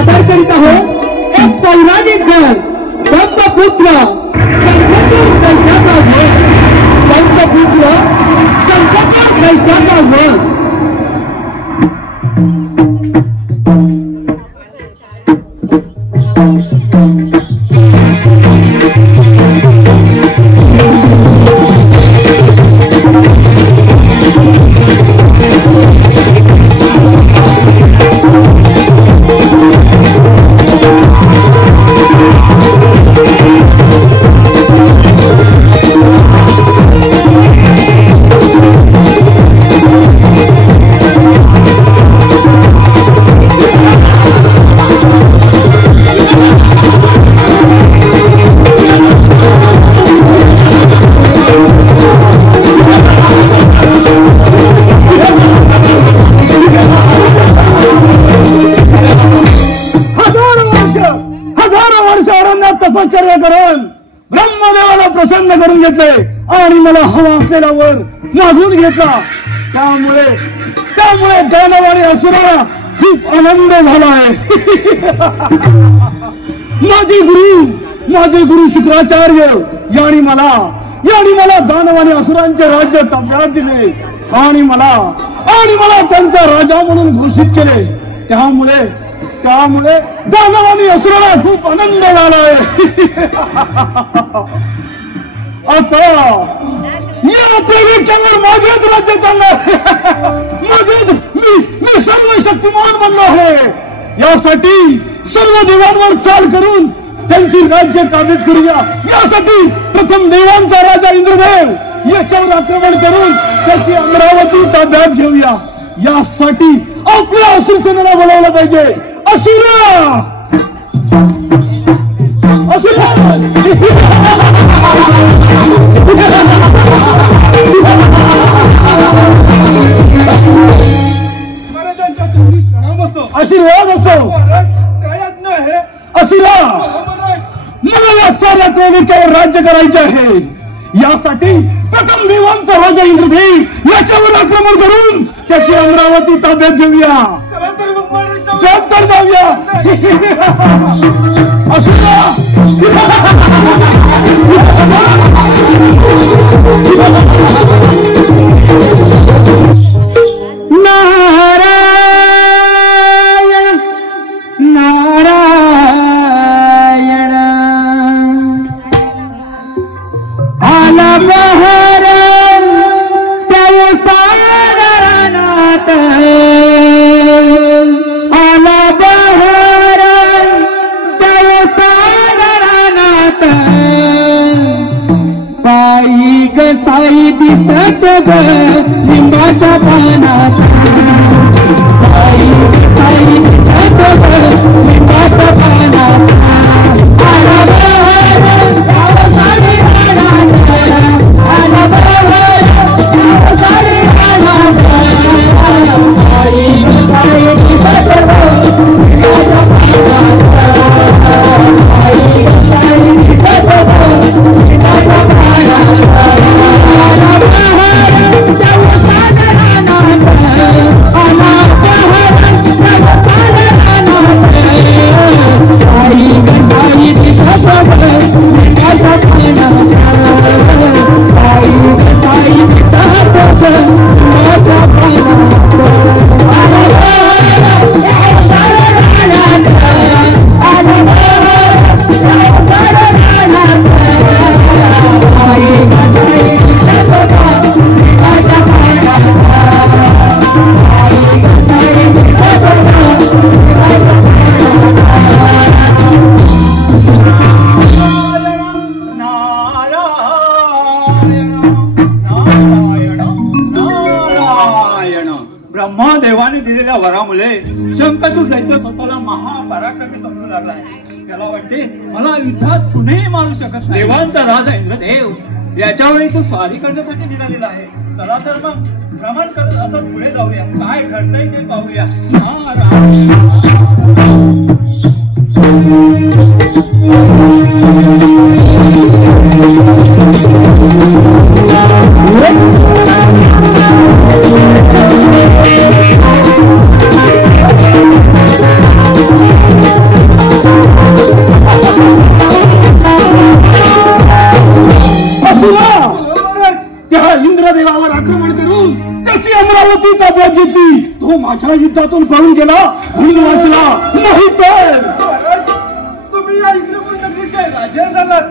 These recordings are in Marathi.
सादर करीत आहोत एक पौराणिक गाण ब्रह्मपुत्र संकटूर दैत्याचा वध. ब्रह्मपुत्र संकटूर दैत्याचा वध. तपश्चर्या करून ब्रह्मदेवाला प्रसन्न करून घेतले आणि मला हवा असलेला वर मागून घेतला. त्यामुळे दानव आणि असुराला खूप आनंद झाला आहे. माझे गुरु शुक्राचार्य यांनी मला दानव आणि असुरांचे राज्य ताब्यात दिले आणि मला त्यांचा राजा म्हणून घोषित केले. त्यामुळे दानव आणि असुराला खूप आनंद झाला आहे. आता या प्रवेशावर माझेच राज्य चालणार. मी सर्व शक्तिमान बनलो आहे. यासाठी सर्व देवांवर चाल करून त्यांची राज्य काबीज करूया. यासाठी प्रथम देवांचा राजा इंद्रदेव याच्यावर आक्रमण करून त्याची अमरावती ताब्यात घेऊया. यासाठी आपल्या असुरसेनेला बोलावलं पाहिजे. आशीर्वाद असो. असुरा मला या साऱ्या त्रिलोक्यावर राज्य करायचे आहे. यासाठी प्रथम देवांचा राजा इंद्रदेव याच्यावर आक्रमण करून त्याची अमरावती ताब्यात घेऊया. तर जाऊया. असुरा साई दिसत ग लिंबाच्या पानात. साई दिसत ग लिंबाच्या पानात. आला बहर पावसाळी रानात. आला बहर पावसाळी रानात. साई दिसत ग लिंबाच्या पानात. साई दिसत ग लिंबाच्या पानात. ब्रह्मदेवाने दिलेल्या वरामुळे शंकरचूड दैत्य स्वतःला महापराक्रमी समजू लागला आहे. त्याला वाटते मला युद्धात कुणीही मारू शकत नाही. देवांचा राजा इंद्रदेव याच्यावर तो स्वारी करण्यासाठी निघालेला आहे. चला तर मग भ्रमण करत असं पुढे जाऊया. काय घडतंय ते पाहूया. माझ्या युद्धातून पळून गेला म्हणून वाचला, नाही तर तुम्ही या इंद्रपूर नगरीचे राजा झालात.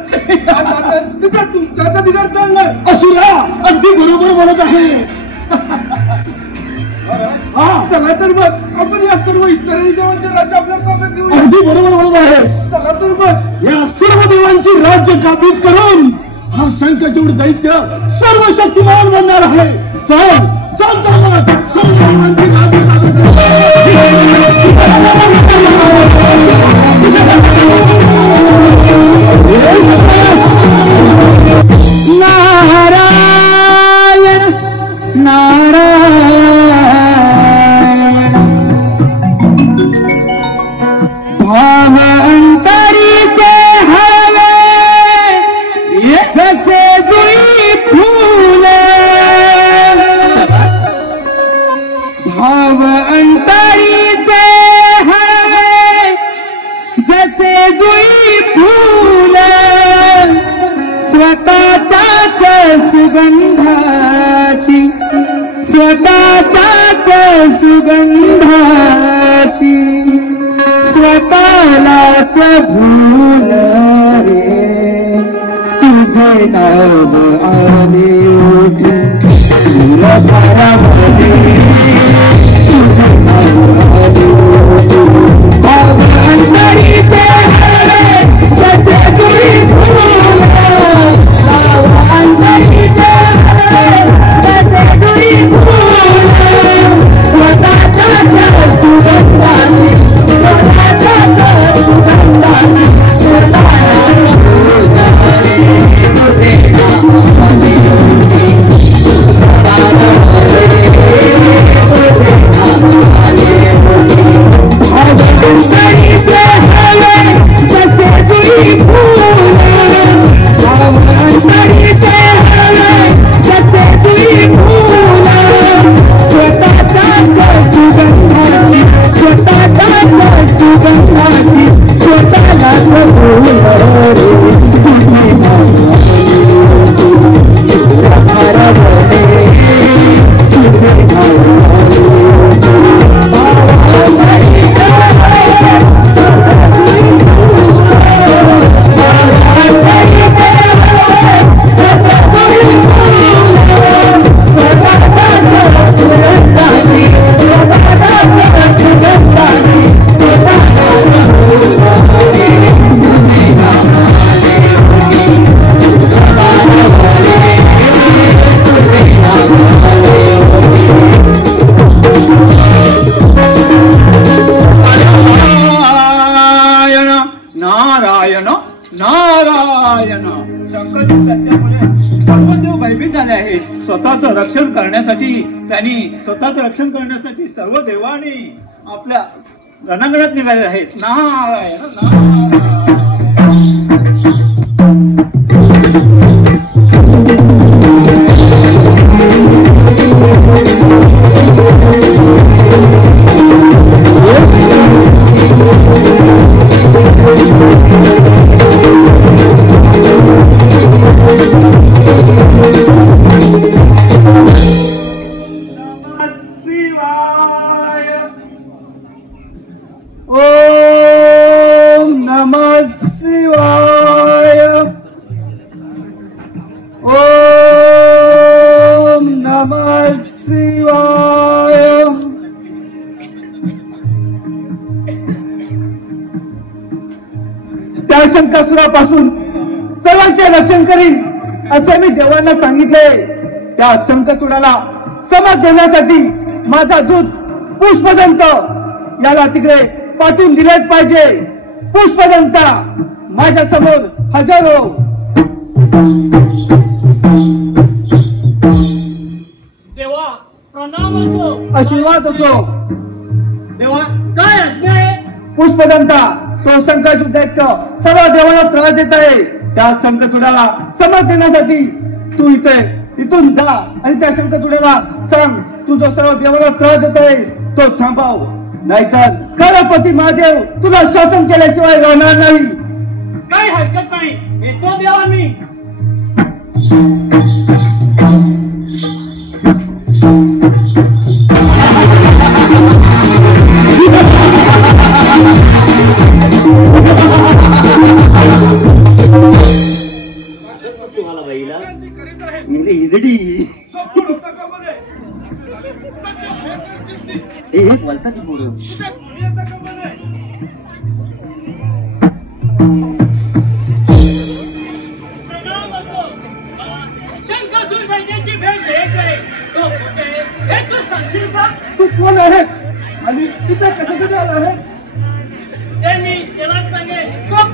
तिथे तुमचाच अधिकार चाललाय. असुरा अगदी बरोबर बोलत आहे. चला तर मग आपण या सर्व इतरही देवांचे राज्य आपल्या ताब्यात घेऊया. अगदी बरोबर बोलत आहे. चला तर मग या सर्व देवांची राज्य काबीज करून हा शंखचूड दैत्य सर्व शक्तिमान बनणार आहे. चल चल तर मग सर्व देवांची राज्य नारायण नारायण भाव अंतरीचे हवे जसे जुई फुले, भाव अंतरीचे हवे जसे जुई फुले, स्वतःच्याच सुगंधाची स्वतःच्याच सुगंधाची स्वतःलाच भूल रे, तुझे नाव आले तुला भरावले, तुझे नाव आले भाव अंतरीचे हवे जसे जुई फुले, भाव अंतरीचे हवे जसे जुई फुले, स्वतःच्याच सुगंधाची स्वतःच्याच सुगंधाची स्वतःला भूल रे, तुझे नाव आले स्वतःचं रक्षण करण्यासाठी त्यांनी स्वतःचं रक्षण करण्यासाठी सर्व देवाने आपल्या रणांगणात निघाले आहेत. नारायण त्या शंकासुरापासून सर्वांचे रक्षण करीन असे मी देवांना सांगितले. त्या शंखचूडाला समज देण्यासाठी माझा दूत पुष्पदंत याला तिकडे पाठवून दिलेच पाहिजे. पुष्पदंता माझ्या समोर हजर हो. देवा प्रणाम असो. आशीर्वाद असो. देवा काय आज्ञा आहे? पुष्पदंता तो शंखचूड दैत्य सर्व देवाला त्रास देत आहे. त्या शंखचूडाला समज देण्यासाठी तू इथून जा आणि त्या शंखचूडाला सांग तू जो सर्व देवाला त्रास देत आहेस तो थांबव, नाहीतर गणपती महादेव तुला शासन केल्याशिवाय राहणार नाही. काही हरकत नाही, येतो देवा मी.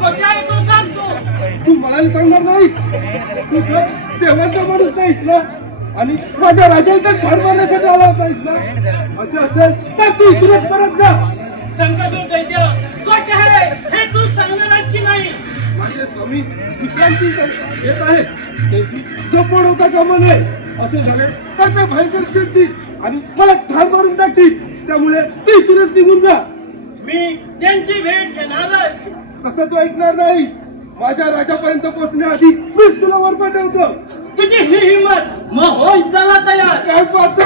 खोट्या आहे तो सांगतो. तू मला सांगणार नाहीस? तू काय देवाचा माणूस नाहीस ना? आणि माझ्या राजाला ठार मारण्यासाठी आला नाहीस ना? असं असेल तर तू इथूनच परत जा. शंकासूर दैत्य खोटे आहे हे तू सांगणारच की नाही? माझे स्वामी विश्रांती येत आहेत, त्यांची झोपड होता कामा नये. असे झाले तर ते भयंकर चिडतील आणि मला ठार मारून टाकतील. त्यामुळे तू इथूनच निघून जा. मी त्यांची भेट घेणारच. तसं तू ऐकणार नाहीस. माझ्या राजापर्यंत पोहोचण्याआधी मीच तुला वर पाठवतो. तुझी ही हिंमत मग हो इथला तयार. काय पाहतो?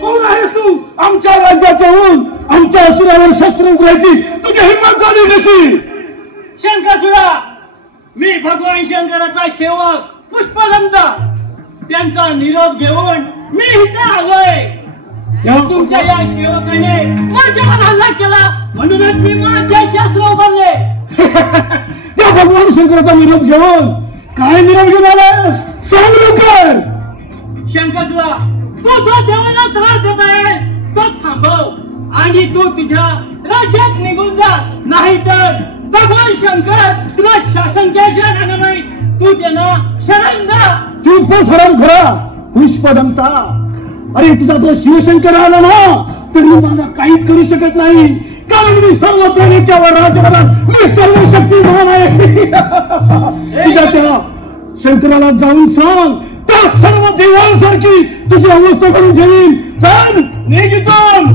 कोण आहेस तू? आमच्या राज्यात येऊन आमच्या असुरावर शस्त्र उघडायची तुझी हिंमत झाली कशी? शंकासुरा, मी भगवान शंकराचा सेवक पुष्पदंत. त्यांचा निरोप घेऊन मी इथे आलोय. तुमच्या या सेवकाने माझ्यावर हल्ला केला म्हणूनच मी माझे शस्त्र उभारले. त्या भगवान शंकराचा निरोप घेऊन काय निरोप घेऊन आलास? सांग लवकर. शंकासुरा, तू जो देवाला त्रास देत आहेस तो थांबव आणि तू तुझ्या राज्यात निघून जा. नाहीतर भगवान शंकर तुला शासन केल्याशिवाय राहणार नाही. तू त्यांना शरण जा. तू बस हराम खरा पुष्पदंता. अरे तुझा तो शिवशंकर आला ना तरी मला काहीच करू शकत नाही, कारण मी सर्व प्रणित्यावर राज्य मी सर्व शक्तिमान आहे. तुझ्या त्या शंकराला जाऊन सांग त्या सर्व देवांसारखी तुझी अवस्था करून ठेवीन. चल निघितून.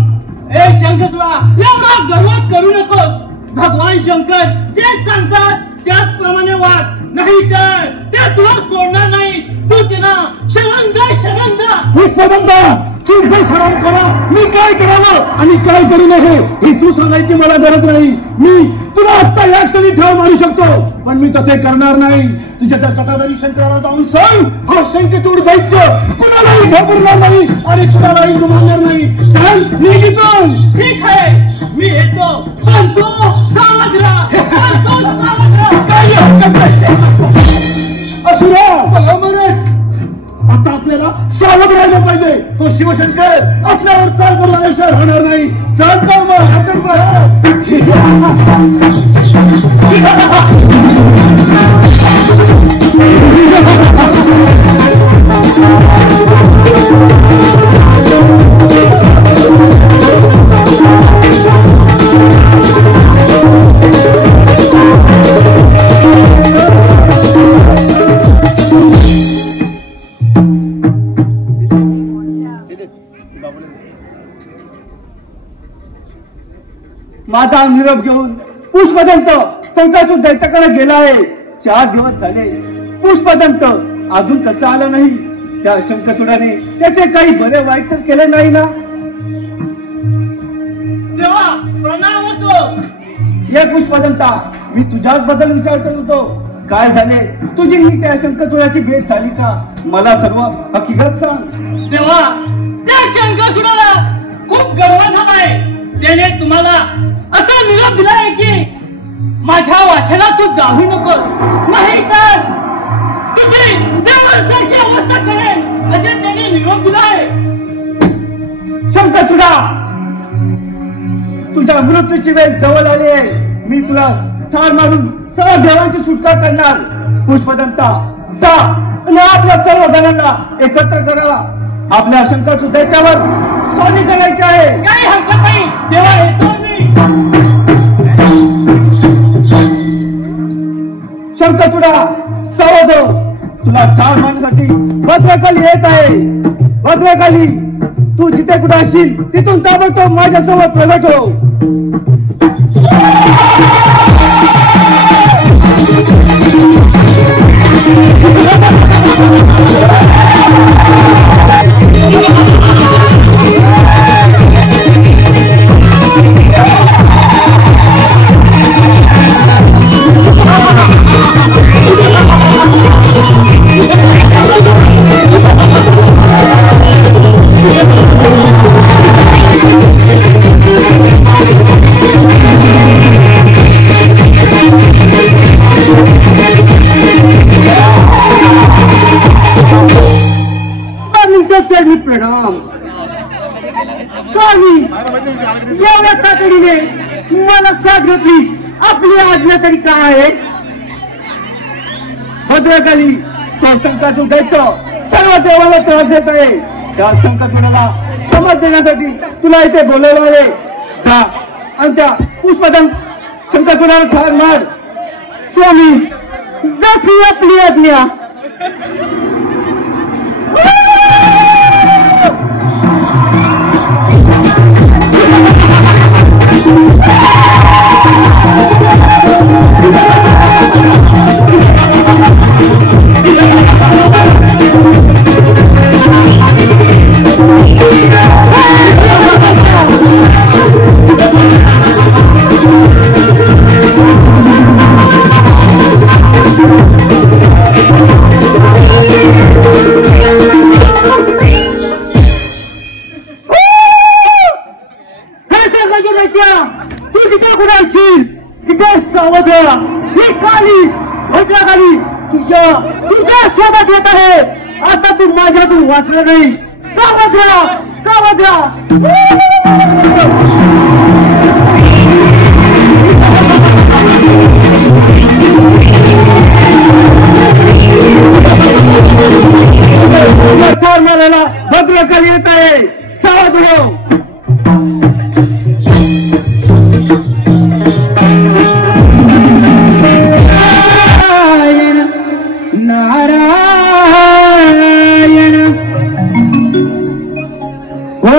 ए शंकरसुरा, एवढा गर्व करू नकोस. भगवान शंकर जे सांगतात त्याचप्रमाणे वाग, नाही तर ते तुला सोडणार नाही. तू त्यांना शरण जा, शरण जा. पुष्पदंता, तू बस हराम करा. मी काय करावं आणि काय करू नये हे तू सांगायची मला गरज नाही. मी तुला आत्ता या क्षणी ठाव मारू शकतो, पण मी तसे करणार नाही. तुझ्या त्या जटाधारी शंकराला जाऊन सांग हा शंकेतूड दैत्य कुणालाही घाबरणार नाही आणि कुणालाही जुमानणार नाही. चल निघितून. ठीक आहे, मी येतो, पण तू सावध राहा. पण तू सावध राहा. काही हरकत नाही. असुरा, मला मरत आता आपल्याला सावध राहिलं पाहिजे. तो शिवशंकर आपल्यावर चाल बोलण्याशिवाय राहणार नाही. चाल कर मग हातर माझा निरोप घेऊन पुष्पदंत शंकासूर दैत्याकडे गेला आहे. 4 दिवस झाले. पुष्पदंत अजून कसं आला नाही. त्या शंकचूडाने त्याचे काही बरे वाईट तर केले नाही ना? देवा प्रणाम असो. ये पुष्पदंता, मी तुझ्याच बद्दल विचार करत होतो. काय झाले? तुझी त्या शंकचूडाची भेट झाली का? मला सर्व हकीकत सांग. देवा, त्या शंकचूडाला खूप गर्व झालाय. त्याने तुम्हाला असा निरोप दिलाय की माझ्या वाटेला तू जाऊ नको, नाही तर तुझी देवासारखी अवस्था करेल असे त्याने निरोप दिलाय. शंकचूडा, तुझ्या मृत्यूची वेळ जवळ आली आहे. मी तुला ठार मारून सर्व देवांची सुटका करणार. पुष्पदंता, जा आणि आपल्या सर्व गणांना एकत्र करा. आपल्या शंकरसूर दैत्यावर स्वारी करायची आहे. काही हरकत नाही. देवा येतो मी. शंकरचूडा, सावध हो. तुला ठार मारण्यासाठी भद्रकाली येत आहे. भद्रकाली, तू जिथे कुठे असशील तिथून ताबडतोब माझ्यासमोर प्रगट हो. तातडीने मला साथ घेतली. आपली आज्ञा तरी काय आहे? भद्रकाली तो शंकाचूड दैत्य सर्व देवाला त्रास देत आहे. त्या शंकाचूडाला समज देण्यासाठी तुला इथे बोलवलं आहे. जा आणि त्या पुष्पदंग शंकाचूडाला ठार मार. स्वामी, जशी आपली आज्ञा. तुझ्या सोबत येत आहे. आता तू माझ्यातून वाचलं नाही. सावध राहा, सावध राहा. मारायला भद्रकाली येत आहे. सावध राहा.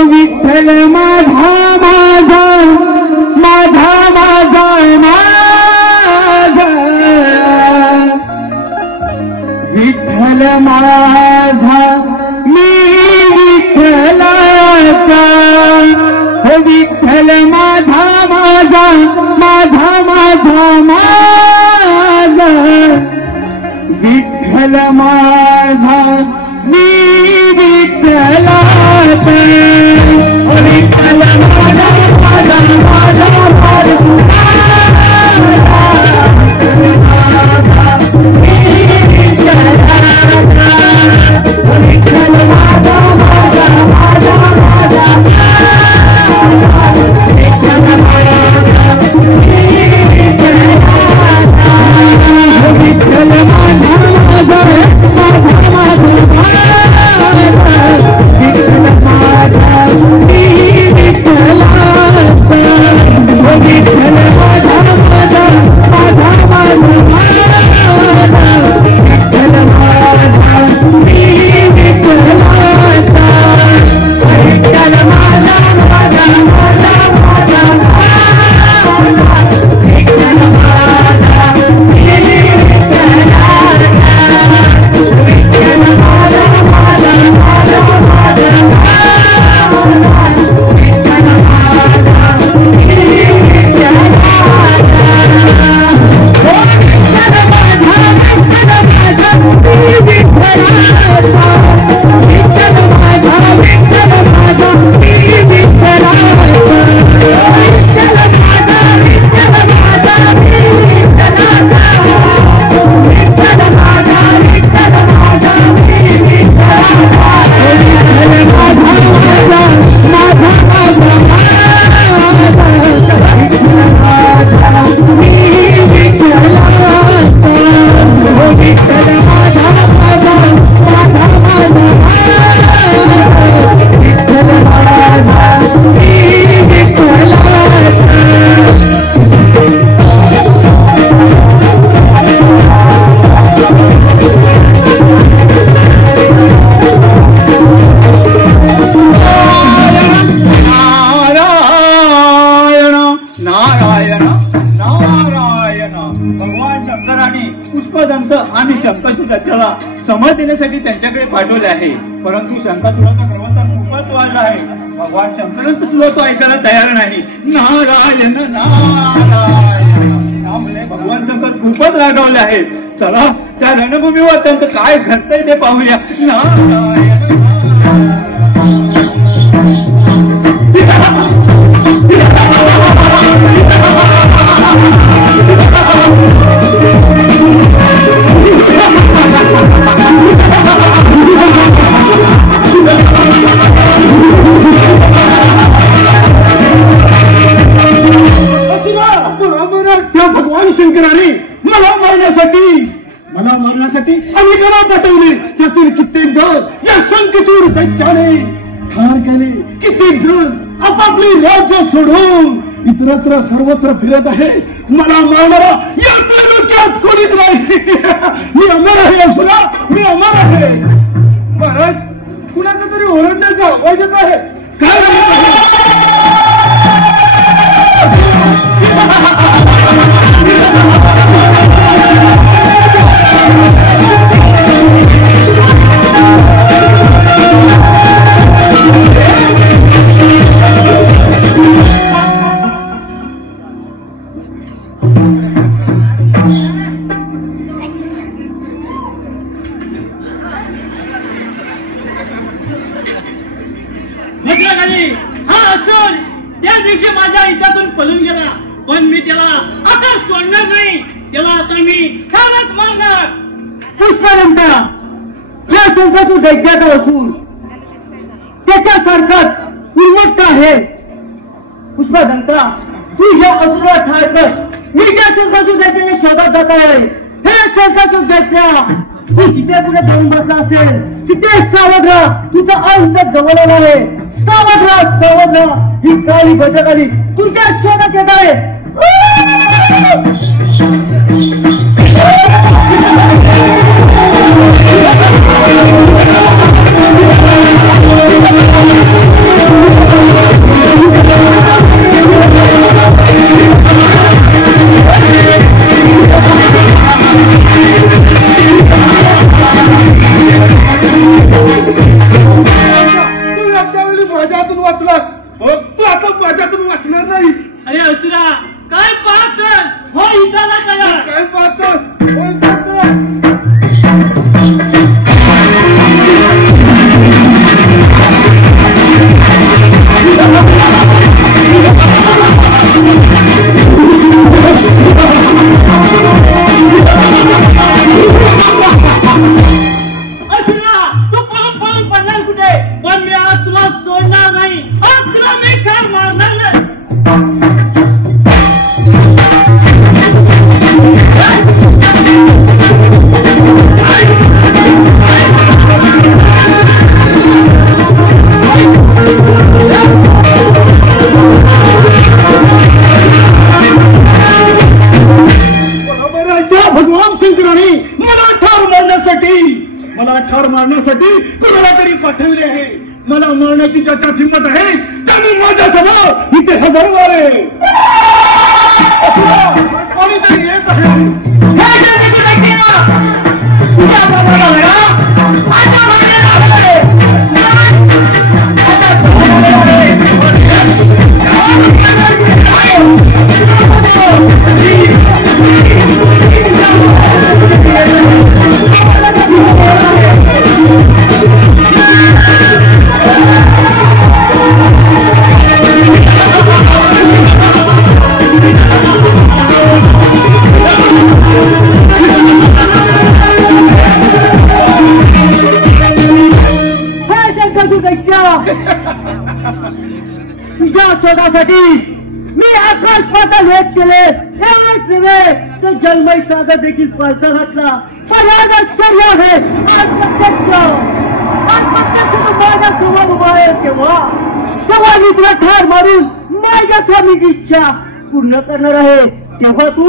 विठ्ठल माझा माझा माझा माझा माझा विठ्ठल माझा मी विठ्ठलाचा. हो विठ्ठल माझा माझा माझा माझा माझा विठ्ठल माझा मी विठ्ठलाचा. विठ्ठल माझा माझा माझा आणि शंकाचूडाला समज देण्यासाठी त्यांच्याकडे पाठवले आहे. परंतु शंकाचूडाचा प्रवर्तन खूपच वाढला आहे. भगवान शंकरांचं सुद्धा तो ऐकायला तयार नाही. नारायण नारायण त्यामुळे भगवान शंकर खूपच रागावले आहेत. चला त्या रणभूमीवर त्यांचं काय घडतंय ते पाहूया. नारायण शंकराने मला मारण्यासाठी अनेकांना पाठवले. त्यातील कित्येक जण या शंखचूड दैत्याने ठार केले. कित्येक जण आपापली राज्य सोडून इतरत्र सर्वत्र फिरत आहे. मला मारणारा या तालुक्यात कोणीच नाही. मी अमर आहे असुरा, मी अमर आहे. महाराज, कुणाचा तरी ओरडण्याचा आवाज येत आहे. काय हा असुर त्या दिवशी माझ्या हितातून पळून गेला, पण मी त्याला आता सोडणार नाही. त्याला आता मी ठारच मारणार. पुष्पवंता, या शंखातून दैत्याचा असुर त्याच्यासारखाच उन्मत्त आहे. पुष्पवंता, तू या असुराला ठार कर. मी त्या शंखातून दैत्याने शोधात जात आहे. हे शंखातून दैत्या, तू जिथे कुठे जाऊन बसला असेल तिथे सावध राहा. तुझा अंत जवळ आला आहे. सावध राहा. ही काळी भद्रकाली तुझ्या शोधात येत आहे. तू आता माझ्यातून वाचणार नाही. अरे असुरा, काय पाहतोस? हो हिताला कळा. काय पाहतोस? असुरा, तू पळून पडणार कुठे? पण मी आज तुला सोडणार नाही. आज तुला मी ठार मारणार नाही. भगवान शंकराने मला ठार मारण्यासाठी कुणाला तरी पाठवले आहे. मला मारण्याची ज्याच्यात हिंमत आहे त्यांनी माझ्यासमोर इथे हजर व्हावे. कोणीतरी येत आहे. तुझ्या शोधासाठी मी आकाश पाताळ भेट केले. एवढेच नव्हे तर जन्मय सागर देखील पळता घातला. पण आज आश्चर्य आहे. आज प्रत्यक्ष तू माझ्या समोर उभा आहे. तेव्हा मी तुला ठार मारून माझ्या स्वामीची इच्छा पूर्ण करणार आहे. तेव्हा तू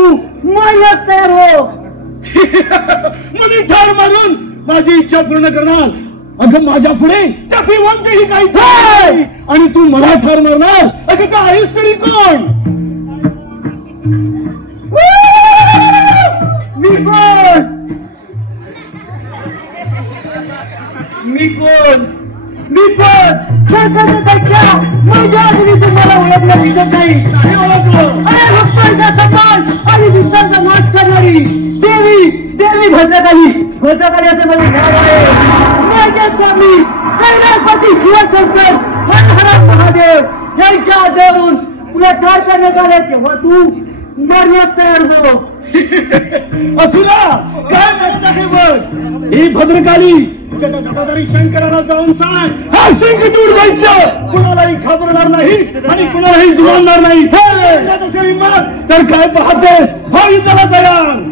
माझ्याच तयार हो. मी ठार मारून माझी इच्छा पूर्ण करणार. अगं माझ्या पुढे त्या देवांचेही काही नाही आणि तू मला ठार मारणार. अगं का आहेस तरी कोण? मी कोण? माझ्या आधी तुम्हाला ओळखलं दिसत नाही. अरे भक्तांचा सन्मान आणि दुसऱ्यांचा नाश करणारी देवी भद्रकाली असं माझं नाव आहे. माझे स्वामी कैलासपती शिवशंकर हर हर महादेव यांच्या आधारून तुला ठार करण्यात आले. तेव्हा तू मरण्यास तयार हो. असुरा, काय म्हणत आहे बघ. ही भद्रकाली आमच्या त्या जटाधारी शंकराला जाऊन सांग हा शंकरचूड दैत्य कुणालाही घाबरणार नाही आणि कुणालाही जुमानणार नाही. तशी हिंमत तर काय पाहतेस, हा युद्धाला तयार.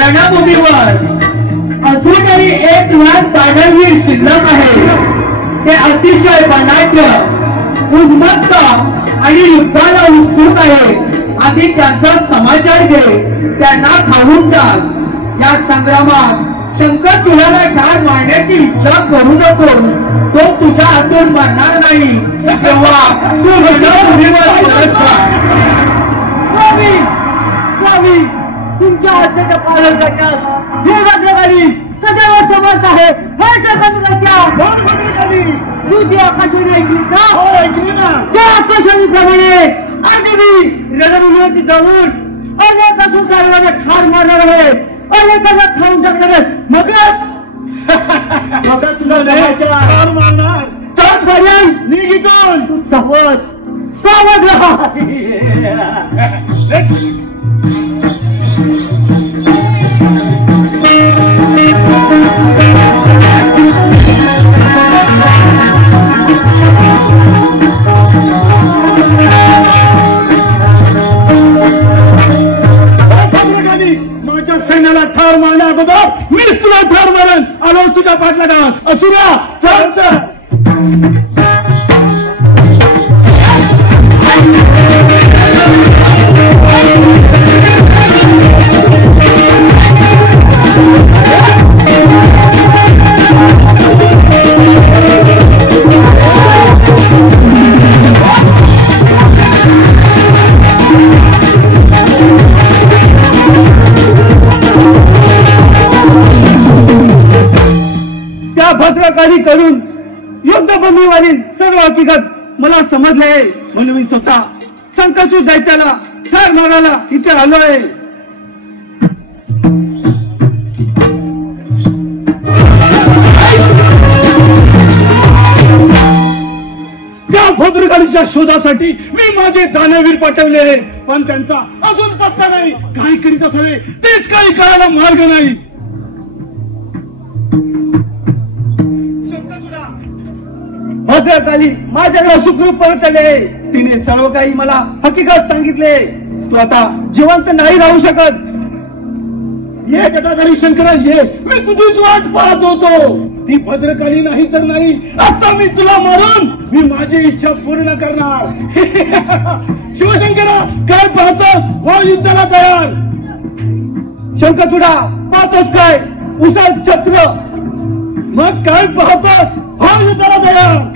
रणभूमीवर अजूनही एक लाख दानवीर शिल्लक आहे. ते अतिशय बलाढ्य, उन्मत्त आणि युद्धाला उत्सुक आहे. आधी त्यांचा समाचार घे, त्यांना खाऊन टाक. या संग्रामात शंकरचूडाला ठार मारण्याची इच्छा करू नकोस. तो तुझ्या हातून मरणार नाही. तेव्हा तू रणभूमीवर परत जा. स्वामी स्वामी, तुमच्या आज्ञेचे पालन करण्यास हे भद्रकाली सदैव समर्थ आहे. हे भद्रकाली तू ती आकाशवाणी ऐकलीस ना? हो, ऐकली ना. त्या आकाशवाणीप्रमाणे आधी मी रणभूमीवरती जाऊन अनेकासून कारवाने ठार मारणार आहे, अनेकांना खाऊन टाकणार आहे. मग तुला ठार मारणार तर पर्यंत निघितून तू सावध राहा. माझ्या सैन्याला ठार मारण्या अगोदर मीच तुला ठार मारेन. आलो तुझ्या पाठला का असुरा चालत. भद्रकाली कडून युद्धभूमीवरील सर्व हकीकत मला समजले, म्हणून मी स्वतः शंकरचूड दैत्याला ठार मारायला इथे आलोय. त्या भद्रकालीच्या शोधासाठी मी माझे दानवीर पाठवले, पण त्यांचा अजून पत्ता नाही. काय करीत असावे तेच काही कळायला मार्ग नाही. भद्रकाली माझ्याकडे सुखरूप परतले. तिने सर्व काही मला हकीकत सांगितले. तू आता जिवंत नाही राहू शकत. ये जटाधारी शंकरा ये, मी तुझीच वाट पाहत होतो. ती भद्रकाली नाही तर नाही, आता मी तुला मारून मी माझी इच्छा पूर्ण करणार. शिवशंकरा काय पाहतोस, हो युद्धाला तयार. शंकरचूडा पाहतोस काय, उसाल छत्र. मग काय पाहतोस, हो युद्धाला तयार.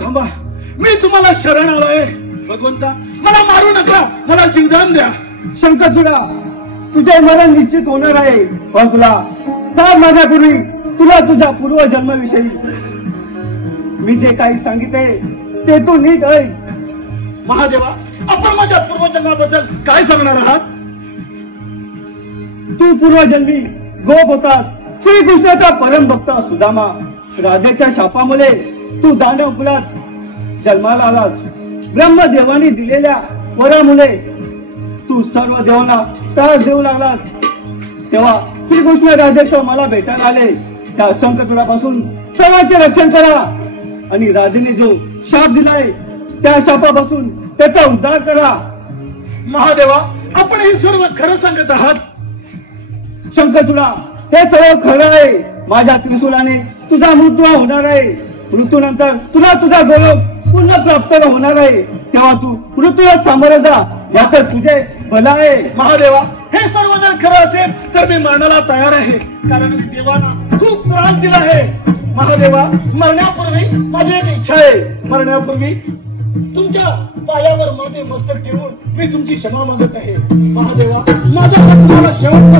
थांबा, मी तुम्हाला शरण आलोय. भगवंता मला मारू नका, मला जीवदान द्या. शंकरचूडा तुझे मरण निश्चित होणार आहे, पण तुला 4 महिन्यापूर्वी तुला तुझ्या पूर्वजन्माविषयी मी जे काही सांगितले ते तू नीट ऐक. महादेवा, आपण माझ्या पूर्वजन्माबद्दल काय सांगणार आहात? तू पूर्वजन्मी गोप होतास. श्रीकृष्णाचा परमभक्त सुदामा राधेच्या शापामुळे तू दानव कुलात जन्माला आलास. ब्रह्मदेवाने दिलेल्या वरामुळे तू सर्व देवांना त्रास देऊ लागलास. तेव्हा श्रीकृष्ण राधेश्वर मला भेटायला आले. त्या शंखचूडापासून सर्वांचे रक्षण करा आणि राधेने जो शाप दिलाय त्या शापापासून त्याचा उद्धार करा. महादेवा, आपण हे सर्व खरं सांगत आहात? शंखचूडा, हे सर्व खरं आहे. माझ्या त्रिशूलाने तुझा मृत्यू होणार आहे. मृत्यूनंतर तुला तुझा गौरव पुन्हा प्राप्त होणार आहे. तेव्हा तू मृत्यूला सामोरे जा, यात तुझे भला आहे. महादेवा, हे सर्व जर खरं असेल तर मी मरणाला तयार आहे, कारण मी देवाना खूप त्रास दिला आहे. महादेवा, मरण्यापूर्वी माझी एक इच्छा आहे. मरण्यापूर्वी तुमच्या पायावर माझे मस्तक ठेवून मी तुमची क्षमा मागत आहे. महादेवा, माझा तुम्हाला शेवटचा